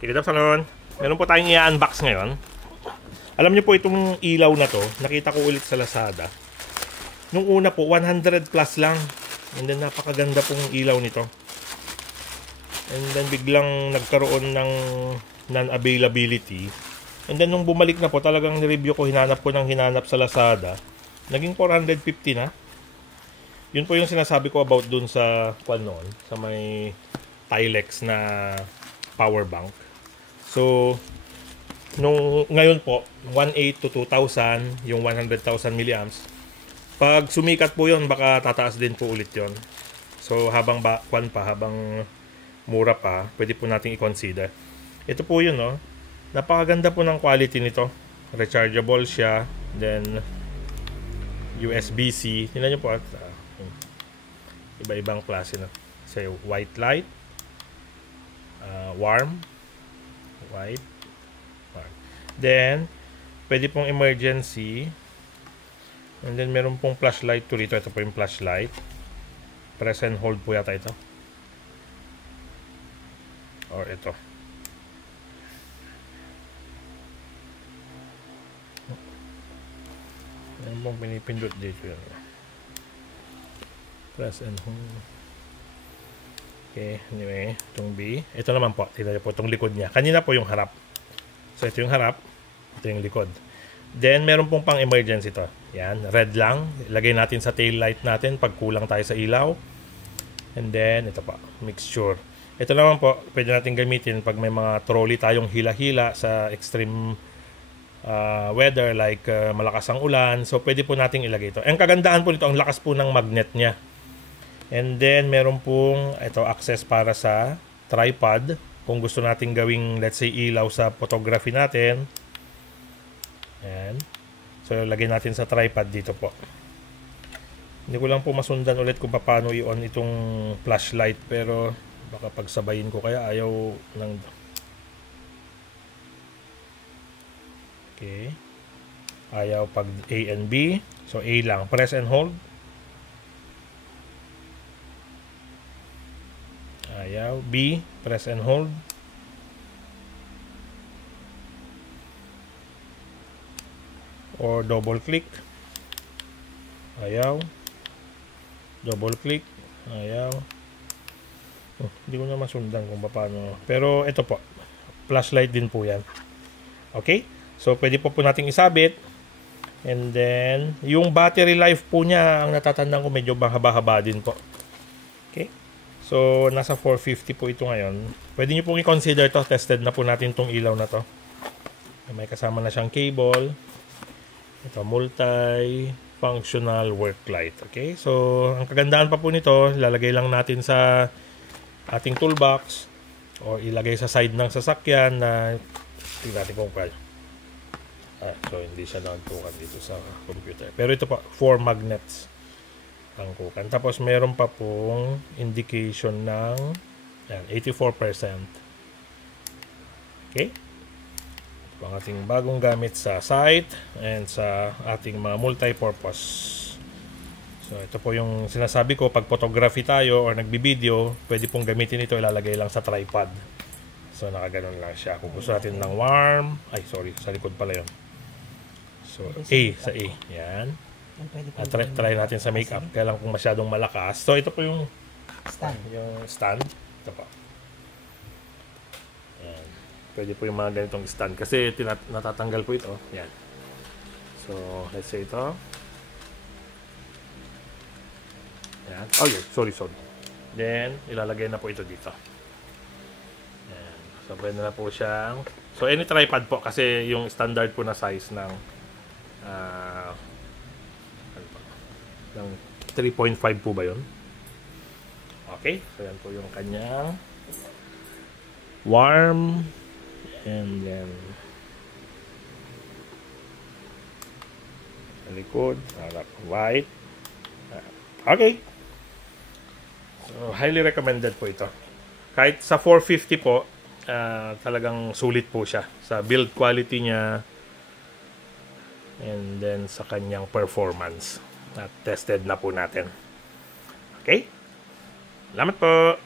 Good afternoon. Meron po tayong i-unbox ngayon. Alam niyo po itong ilaw na to, nakita ko ulit sa Lazada. Nung una po, 100 plus lang. And then napakaganda pong ilaw nito. And then biglang nagkaroon ng non-availability. And then nung bumalik na po, talagang nireview ko, hinanap sa Lazada. Naging 450 na. Yun po yung sinasabi ko about dun sa noon, sa may Tilex na power bank. So, ngayon po, 1.8 to 2,000, yung 100,000 milliamps. Pag sumikat po yun, baka tataas din po ulit yun. So, habang habang mura pa, pwede po nating i-consider. Ito po yun, no? Napakaganda po ng quality nito. Rechargeable siya. Then, USB-C. Tingnan nyo po at iba-ibang klase na. Say, white light. Warm. White. Then, pwede pong emergency. And then, meron pong flashlight to rito. Ito po yung flashlight. Press and hold po yata ito. Or ito. Meron pong pinipindot dito yun. Press and hold. Okay, anyway, itong B. Ito naman po, tingnan niyo po itong likod niya. Kanina po yung harap. So, ito yung harap. Ito yung likod. Then, meron pong pang emergency ito. Yan, red lang. Ilagay natin sa tail light natin pag kulang tayo sa ilaw. And then, ito pa, mixture. Ito naman po, pwede natin gamitin pag may mga trolley tayong hila-hila sa extreme weather like malakas ang ulan. So, pwede po nating ilagay ito. Ang kagandaan po nito, ang lakas po ng magnet niya. And then, meron pong ito, access para sa tripod. Kung gusto nating gawing, let's say, ilaw sa photography natin. Ayan. So, lagay natin sa tripod dito po. Hindi ko lang po masundan ulit kung paano i-on itong flashlight. Pero, baka pagsabayin ko kaya ayaw ng... Okay. Ayaw pag A and B. So, A lang. Press and hold. Ayaw. B, press and hold. Or double click. Ayaw. Double click. Ayaw. Hindi ko na masundan kung paano. Pero ito po. Flashlight din po yan. Okay? So, pwede po nating isabit. And then, yung battery life po niya, ang natatandaan ko medyo bahaba-haba din po. Okay? So, nasa 450 po ito ngayon. Pwede nyo pong i-consider to. Tested na po natin itong ilaw na to. May kasama na siyang cable. Ito, multi-functional work light. Okay? So, ang kagandaan pa po nito, lalagay lang natin sa ating toolbox o ilagay sa side ng sasakyan na tingnan natin kung kaya. So, hindi siya nantukan dito sa computer. Pero ito pa, 4 magnets. Tangkukan. Tapos meron pa pong indication ng 84%. Okay? Ito ang ating bagong gamit sa site and sa ating mga multi-purpose. So ito po yung sinasabi ko, pag photography tayo or nagbibideo, pwede pong gamitin ito, ilalagay lang sa tripod. So nakaganon lang siya. Kung gusto natin ng warm, sa likod pala yun. So A, sa A. Yan. Try natin sa makeup. Kaya lang kung masyadong malakas. So, ito po yung stand. Ito po. Ayan. Pwede po yung mga ganitong stand. Kasi natatanggal po ito. Yan. So, let's say ito. Ayan. Oh, yeah. Sorry. Then, ilalagay na po ito dito. Ayan. So, pwede na po siyang... So, any tripod po. Kasi yung standard po na size ng... ng 3.5 po ba yun? Okay, so yan po yung kanyang warm and then likod, white. Okay, so highly recommended po ito. Kahit sa 450 po, talagang sulit po siya sa build quality niya and then sa kanyang performance. At tested na po natin. Okay? Salamat po!